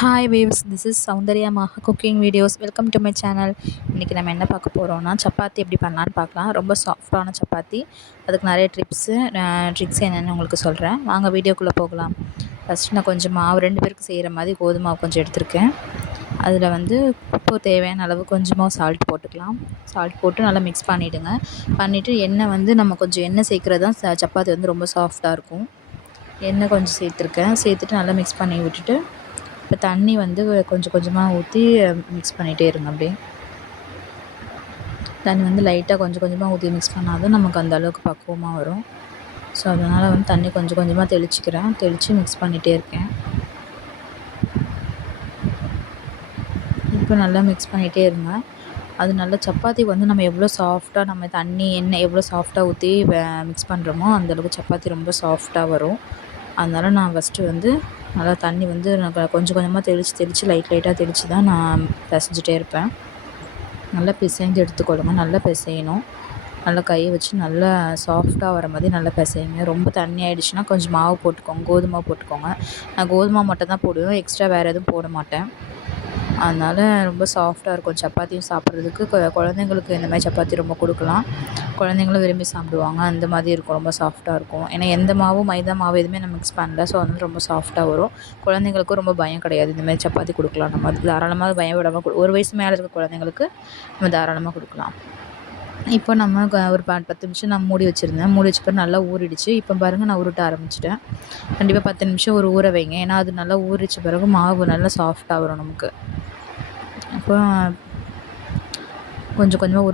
Hi waves, this is Soundarya Maha cooking videos. Welcome to my channel. இன்றைக்கி நம்ம என்ன பார்க்க போகிறோம்னா, சப்பாத்தி எப்படி பண்ணலான்னு பார்க்கலாம். ரொம்ப சாஃப்டான சப்பாத்தி. அதுக்கு நிறைய ட்ரிக்ஸ் என்னென்னு உங்களுக்கு சொல்கிறேன். வாங்க வீடியோக்குள்ளே போகலாம். ஃபஸ்ட்டு நான் கொஞ்சம் மாவு 2 பேருக்கு செய்கிற மாதிரி கோதுமை மாவு கொஞ்சம் எடுத்திருக்கேன். அதில் உப்பு தேவையான அளவு கொஞ்சமாக சால்ட் போட்டுக்கலாம். சால்ட் போட்டு நல்லா மிக்ஸ் பண்ணிவிடுங்க. பண்ணிவிட்டு எண்ணெய் நம்ம கொஞ்சம் எண்ணெய் சேர்க்குறது தான் சப்பாத்தி ரொம்ப சாஃப்டாக இருக்கும். எண்ணெய் கொஞ்சம் சேர்த்துட்டு நல்லா மிக்ஸ் பண்ணி விட்டுட்டு, இப்போ தண்ணி கொஞ்சம் கொஞ்சமாக ஊற்றி மிக்ஸ் பண்ணிகிட்டே இருங்க. அப்படியே தண்ணி லைட்டாக கொஞ்சம் கொஞ்சமாக ஊற்றி மிக்ஸ் பண்ணால் தான் நமக்கு அந்த அளவுக்கு பக்குவமாக வரும். ஸோ அதனால் தண்ணி கொஞ்சம் கொஞ்சமாக தெளித்து மிக்ஸ் பண்ணிகிட்டே இருக்கேன். இப்போ நல்லா மிக்ஸ் பண்ணிகிட்டே இருங்க. அது நல்லா சப்பாத்தி நம்ம எவ்வளோ சாஃப்டாக நம்ம எண்ணெய் எவ்வளோ சாஃப்டாக ஊற்றி மிக்ஸ் பண்ணுறோமோ அந்தளவுக்கு சப்பாத்தி ரொம்ப சாஃப்டாக வரும். அதனால் நான் ஃபஸ்ட்டு நல்லா தண்ணி நான் கொஞ்சம் கொஞ்சமாக தெளித்து லைட்டாக தெளித்து தான் நான் பிசைஞ்சிட்டே இருப்பேன். நல்லா பிசைஞ்சு எடுத்துக்கொள்ளுங்க. நல்லா பிசையணும். நல்லா கையை வச்சு நல்லா சாஃப்டாக வர மாதிரி நல்லா பிசையுங்க. ரொம்ப தண்ணி ஆகிடுச்சுன்னா கொஞ்சம் மாவு போட்டுக்கோங்க, கோதுமை மாவு போட்டுக்கோங்க. நான் கோதுமை மட்டும் தான் போடுவேன், எக்ஸ்ட்ரா வேறு எதுவும் போட மாட்டேன். அதனால் ரொம்ப சாஃப்டாக இருக்கும் சப்பாத்தியும் சாப்பிட்றதுக்கு. குழந்தைங்களுக்கு இந்த மாதிரி சப்பாத்தி ரொம்ப கொடுக்கலாம். குழந்தைங்களும் விரும்பி சாப்பிடுவாங்க. அந்த மாதிரி இருக்கும், ரொம்ப சாஃப்டாக இருக்கும். ஏன்னா எந்த மாவும் மைதா மாவு எதுவுமே நம்ம மிக்ஸ் பண்ணல. ஸோ அதனால் ரொம்ப சாஃப்டாக வரும். குழந்தைங்களுக்கும் ரொம்ப பயம் கிடையாது. இந்தமாதிரி சப்பாத்தி கொடுக்கலாம். நம்ம தாராளமாக பயம் விடாமல் 1 வயசு மேலே இருக்க குழந்தைங்களுக்கு நம்ம தாராளமாக கொடுக்கலாம். இப்போ நம்ம ஒரு 10 நிமிஷம் நான் மூடி வச்சுருந்தேன். மூடி வச்ச பிறகு நல்லா ஊறிடுச்சு. இப்போ பாருங்கள், நான் உருட்ட ஆரம்பிச்சிட்டேன். கண்டிப்பாக 10 நிமிஷம் ஊற வைங்க. ஏன்னா அது நல்லா ஊறிச்ச பிறகு மாவு நல்லா சாஃப்டாக வரும் நமக்கு. அப்புறம் கொஞ்சம் கொஞ்சமாக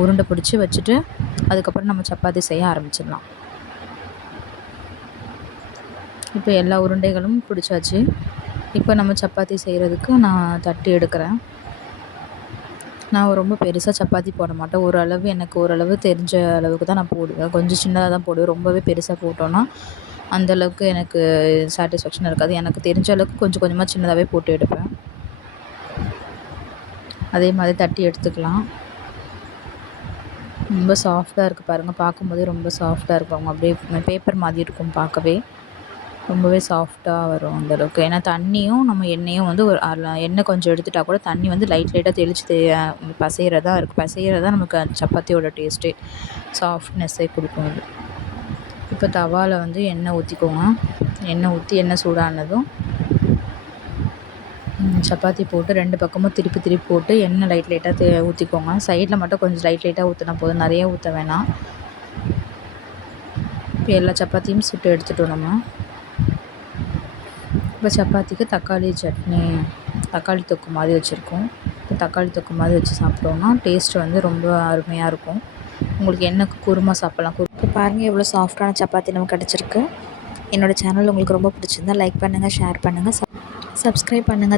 உருண்டை பிடிச்சி வச்சுட்டு அதுக்கப்புறம் நம்ம சப்பாத்தி செய்ய ஆரம்பிச்சிடலாம். இப்போ எல்லா உருண்டைகளும் பிடிச்சாச்சு. இப்போ நம்ம சப்பாத்தி செய்கிறதுக்கு நான் தட்டி எடுக்கிறேன். நான் ரொம்ப பெருசாக சப்பாத்தி போட மாட்டேன். எனக்கு ஓரளவு தெரிஞ்ச அளவுக்கு தான் நான் போடுவேன். கொஞ்சம் சின்னதாக தான் போடுவேன். ரொம்பவே பெருசாக போட்டோன்னா அந்தளவுக்கு எனக்கு சாட்டிஸ்ஃபேக்ஷன் இருக்காது. எனக்கு தெரிஞ்ச அளவுக்கு கொஞ்சம் கொஞ்சமாக சின்னதாகவே போட்டு எடுப்பேன். அதே மாதிரி தட்டி எடுத்துக்கலாம். ரொம்ப சாஃப்டாக இருக்குது பாருங்கள். பார்க்கும்போதே ரொம்ப சாஃப்டாக இருக்கும். அப்படியே பேப்பர் மாதிரி இருக்கும் பார்க்கவே. ரொம்பவே சாஃப்டாக வரும் அந்தளவுக்கு. ஏன்னா தண்ணியும் நம்ம எண்ணெயும் ஒரு எண்ணெய் கொஞ்சம் எடுத்துட்டால் கூட தண்ணி லைட்டாக தெளித்து பிசைகிறதா நமக்கு சப்பாத்தியோட டேஸ்ட்டே, சாஃப்ட்னஸ்ஸே கொடுக்கும் அது. இப்போ தவாவில் எண்ணெய் ஊற்றிக்கோங்க. எண்ணெய் ஊற்றி எண்ணெய் சூடானதும் சப்பாத்தி போட்டு 2 பக்கமும் திருப்பி போட்டு எண்ணெய் லைட்டாக ஊற்றிக்கோங்க. சைடில் மட்டும் கொஞ்சம் லைட்டாக ஊற்றினா போதும், நிறைய ஊற்ற வேணாம். இப்போ எல்லா சப்பாத்தியும் சுட்டு எடுத்துட்டோம் நம்ம. இப்போ சப்பாத்திக்கு தக்காளி சட்னி, தக்காளி தொக்கு மாதிரி வச்சுருக்கோம். இப்போ தக்காளி தொக்கு மாதிரி வச்சு சாப்பிட்டோம்னா டேஸ்ட்டு ரொம்ப அருமையாக இருக்கும். உங்களுக்கு என்ன குருமா சாப்பிட்லாம். இப்போ பாருங்கள், எவ்வளோ சாஃப்டான சப்பாத்தி நமக்கு கிடச்சிருக்கு. என்னோடய சேனல் உங்களுக்கு ரொம்ப பிடிச்சிருந்தா லைக் பண்ணுங்கள், ஷேர் பண்ணுங்கள், சப்ஸ்கிரைப் பண்ணுங்கள்.